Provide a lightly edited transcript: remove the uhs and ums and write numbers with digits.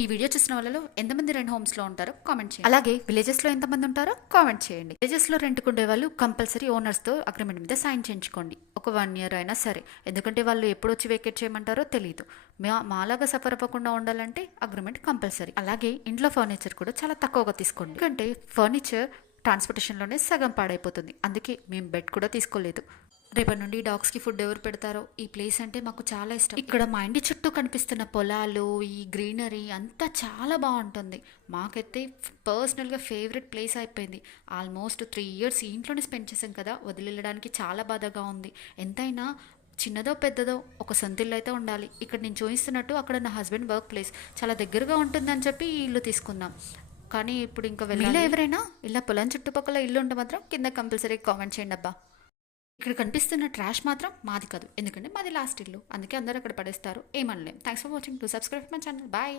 ఈ వీడియో చూసిన వాళ్ళలో ఎంతమంది రెంట్ హోమ్స్లో ఉంటారో కామెంట్ చేయండి. అలాగే విలేజెస్లో ఎంతమంది ఉంటారో కామెంట్ చేయండి. విలేజెస్లో రెంట్కు ఉండే వాళ్ళు కంపల్సరీ ఓనర్స్తో అగ్రిమెంట్ మీద సైన్ చేయించుకోండి. ఒక 1 year అయినా సరే, ఎందుకంటే వాళ్ళు ఎప్పుడు వచ్చి వేకేట్ చేయమంటారో తెలియదు. మాలాగా సఫర్ అవ్వకుండా ఉండాలంటే అగ్రిమెంట్ కంపల్సరీ. అలాగే ఇంట్లో ఫర్నిచర్ కూడా చాలా తక్కువగా తీసుకోండి, ఎందుకంటే ఫర్నిచర్ ట్రాన్స్పోర్టేషన్లోనే సగం పాడైపోతుంది. అందుకే మేము బెడ్ కూడా తీసుకోలేదు. రేపటి నుండి డాగ్స్కి ఫుడ్ ఎవరు పెడతారో. ఈ ప్లేస్ అంటే మాకు చాలా ఇష్టం. ఇక్కడ మా ఇంటి చుట్టూ కనిపిస్తున్న పొలాలు, ఈ గ్రీనరీ అంతా చాలా బాగుంటుంది. మాకైతే పర్సనల్గా ఫేవరెట్ ప్లేస్ అయిపోయింది. ఆల్మోస్ట్ 3 years ఈ ఇంట్లోనే స్పెండ్ చేసాం కదా, వదిలేయడానికి చాలా బాధగా ఉంది. ఎంతైనా చిన్నదో పెద్దదో ఒక సొంత ఇల్లు అయితే ఉండాలి. ఇక్కడ నేను చూపిస్తున్నట్టు అక్కడ నా హస్బెండ్ వర్క్ ప్లేస్ చాలా దగ్గరగా ఉంటుందని చెప్పి ఈ ఇల్లు తీసుకుందాం. కానీ ఇప్పుడు ఇంకా వెళ్ళాలి. ఎవరైనా ఇలా పొలం చుట్టుపక్కల ఇల్లు ఉంటే మాత్రం కింద కంపల్సరీ కామెంట్ చేయండి అబ్బా. ఇక్కడ కనిపిస్తున్న ట్రాష్ మాత్రం మాది కాదు, ఎందుకంటే మాది లాస్ట్ ఇల్లు, అందుకే అందరూ అక్కడ పడేస్తారు. ఏమనలేం. Thanks for watching. To subscribe my channel. Bye.